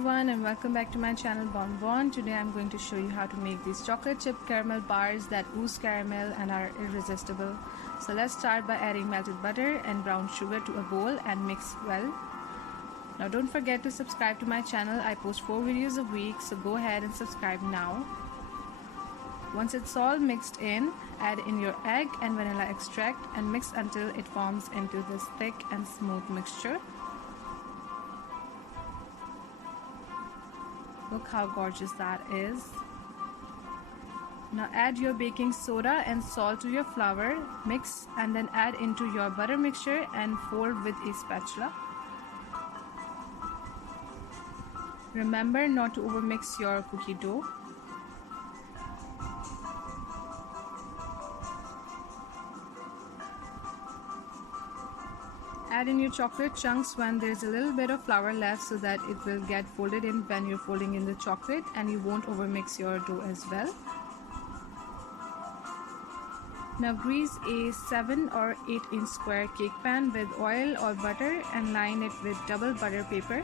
everyone, and welcome back to my channel Bon. Today I'm going to show you how to make these chocolate chip caramel bars that ooze caramel and are irresistible. So let's start by adding melted butter and brown sugar to a bowl and mix well. Now don't forget to subscribe to my channel. I post 4 videos a week, so go ahead and subscribe now. Once it's all mixed in, add in your egg and vanilla extract and mix until it forms into this thick and smooth mixture. Look how gorgeous that is. Now add your baking soda and salt to your flour, mix and then add into your butter mixture and fold with a spatula. Remember not to overmix your cookie dough. Add in your chocolate chunks when there's a little bit of flour left so that it will get folded in when you're folding in the chocolate and you won't overmix your dough as well. Now grease a 7 or 8 inch square cake pan with oil or butter and line it with double butter paper.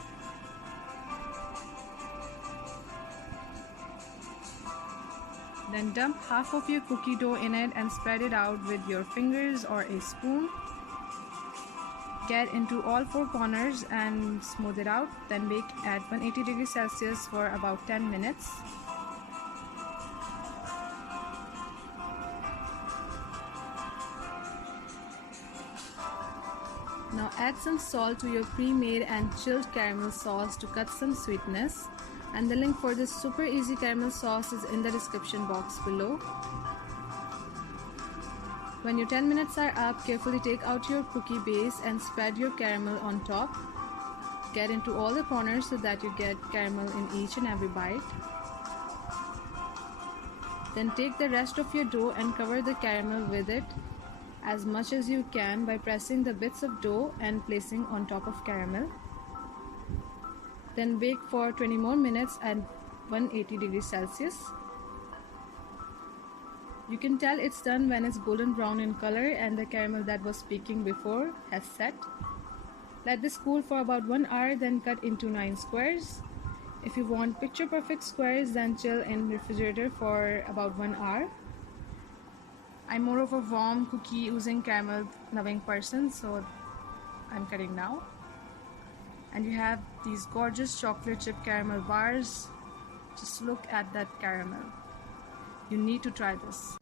Then dump half of your cookie dough in it and spread it out with your fingers or a spoon. Get into all 4 corners and smooth it out, then bake at 180 degrees Celsius for about 10 minutes. Now add some salt to your pre-made and chilled caramel sauce to cut some sweetness, and the link for this super easy caramel sauce is in the description box below. When your 10 minutes are up, carefully take out your cookie base and spread your caramel on top. Get into all the corners so that you get caramel in each and every bite. Then take the rest of your dough and cover the caramel with it as much as you can by pressing the bits of dough and placing on top of caramel. Then bake for 20 more minutes at 180 degrees Celsius. You can tell it's done when it's golden brown in color and the caramel that was speaking before has set. Let this cool for about 1 hour, then cut into 9 squares. If you want picture perfect squares, then chill in refrigerator for about 1 hour. I'm more of a warm cookie oozing caramel loving person, so I'm cutting now. And you have these gorgeous chocolate chip caramel bars. Just look at that caramel. You need to try this.